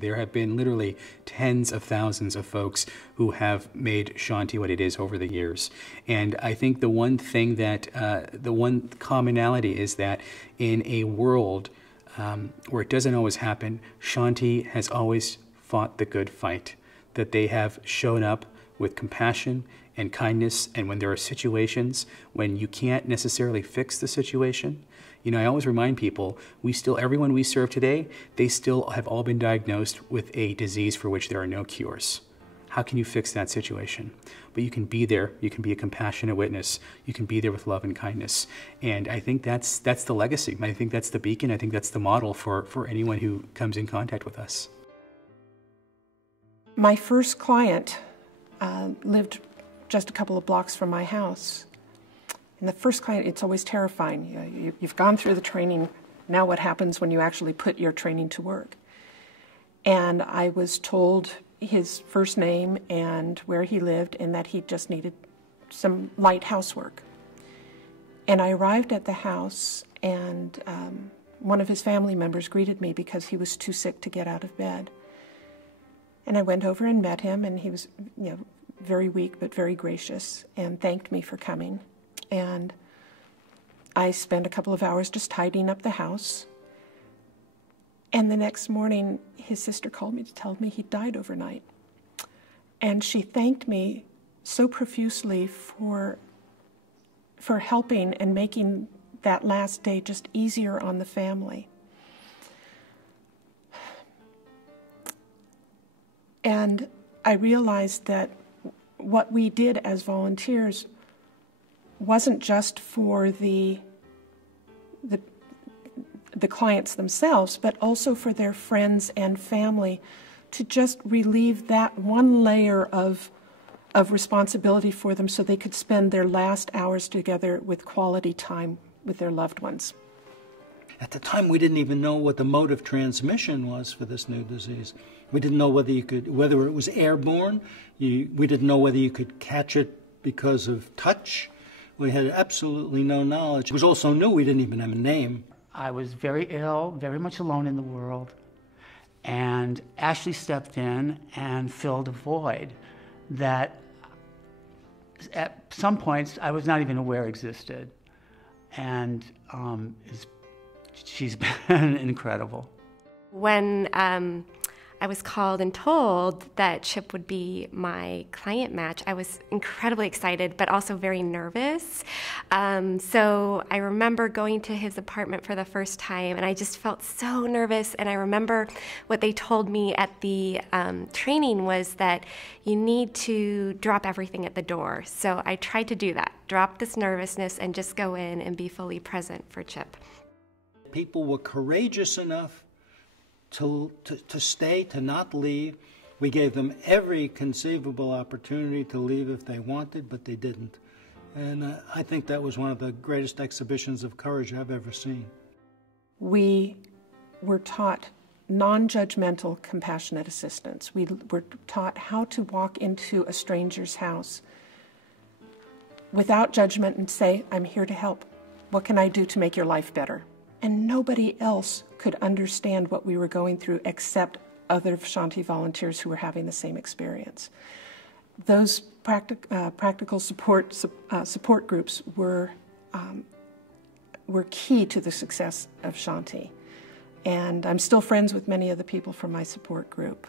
There have been literally tens of thousands of folks who have made Shanti what it is over the years. And I think the one thing that, the one commonality is that in a world where it doesn't always happen, Shanti has always fought the good fight, that they have shown up with compassion and kindness, and when there are situations when you can't necessarily fix the situation, you know, I always remind people, everyone we serve today, they still have all been diagnosed with a disease for which there are no cures. How can you fix that situation? But you can be there, you can be a compassionate witness, you can be there with love and kindness. And I think that's the legacy. I think that's the beacon, I think that's the model for anyone who comes in contact with us. My first client lived just a couple of blocks from my house. And the first client, it's always terrifying. You've gone through the training. Now what happens when you actually put your training to work? And I was told his first name and where he lived and that he just needed some light housework. And I arrived at the house, and one of his family members greeted me because he was too sick to get out of bed. And I went over and met him, and he was, you know, very weak but very gracious, and thanked me for coming. And I spent a couple of hours just tidying up the house. And the next morning, his sister called me to tell me he died overnight. And she thanked me so profusely for helping and making that last day just easier on the family. And I realized that what we did as volunteers wasn't just for the clients themselves, but also for their friends and family, to just relieve that one layer of responsibility for them so they could spend their last hours together with quality time with their loved ones. At the time, we didn't even know what the mode of transmission was for this new disease. We didn't know whether it was airborne. We didn't know whether you could catch it because of touch. We had absolutely no knowledge. It was also new. We didn't even have a name. I was very ill, very much alone in the world, and Ashley stepped in and filled a void that at some points I was not even aware existed. And she's been incredible. When I was called and told that Chip would be my client match, I was incredibly excited, but also very nervous. So I remember going to his apartment for the first time, and I just felt so nervous. And I remember what they told me at the training was that you need to drop everything at the door. So I tried to do that, drop this nervousness and just go in and be fully present for Chip. People were courageous enough to stay, to not leave. We gave them every conceivable opportunity to leave if they wanted, but they didn't. And I think that was one of the greatest exhibitions of courage I've ever seen. We were taught non-judgmental, compassionate assistance. We were taught how to walk into a stranger's house without judgment and say, I'm here to help. What can I do to make your life better? And nobody else could understand what we were going through except other Shanti volunteers who were having the same experience. Those practical support groups were key to the success of Shanti. And I'm still friends with many of the people from my support group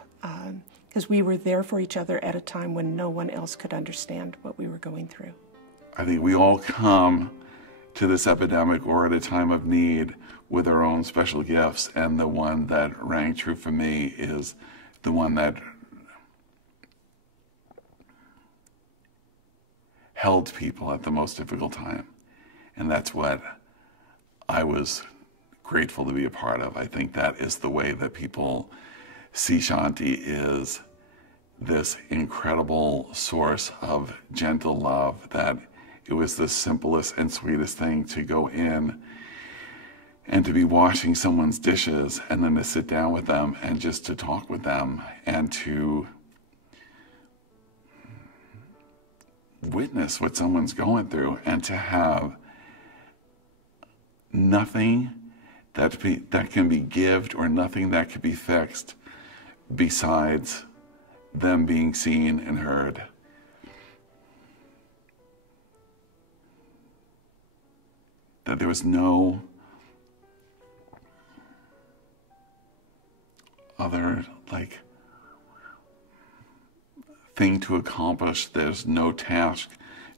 because we were there for each other at a time when no one else could understand what we were going through. I think we all come to this epidemic or at a time of need with our own special gifts, and the one that rang true for me is the one that held people at the most difficult time. And that's what I was grateful to be a part of. I think that is the way that people see Shanti, is this incredible source of gentle love, that it was the simplest and sweetest thing to go in and to be washing someone's dishes and then to sit down with them and just to talk with them and to witness what someone's going through, and to have nothing that can be given or nothing that can be fixed besides them being seen and heard. That there was no other thing to accomplish. There's no task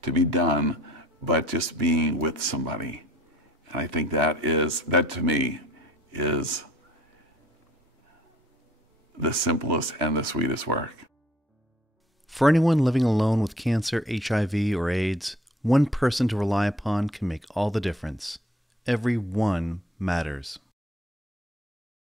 to be done but just being with somebody. And I think that to me is the simplest and the sweetest work. For anyone living alone with cancer, HIV, or AIDS, one person to rely upon can make all the difference. Every one matters.